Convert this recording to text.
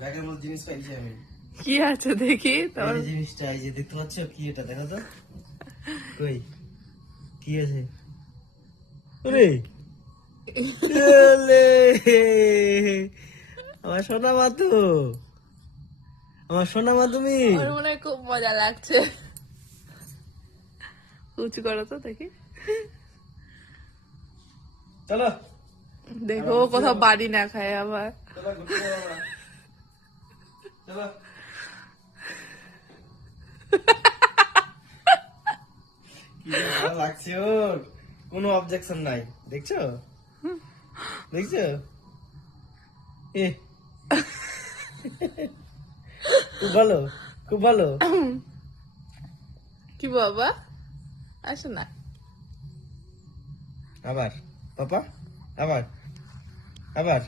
ব্যাগের মধ্যে জিনিস পাইছি আমি। কি আছে দেখি তোর? এই জিনিসটা এই যে দেখতে পাচ্ছ, কি এটা দেখো তো। কই কি আছে? ওরে এলে, আমার সোনা মা তো, আমার সোনা মা তুমি। আমার মনে হয় খুব মজা লাগছে। উঁচু করো তো দেখি। চলো দেখো ও কোথাও বাড়ি না খায় আবার। চলো ঘুরতে যাবো আমরা। চলো। কি যে ভালো লাগছে ওর, কোনো অবজেকশন নাই। দেখছো দেখছো এ, খুব ভালো খুব ভালো। কি বাবা, আসো না। আবার পাপা, আবার আবার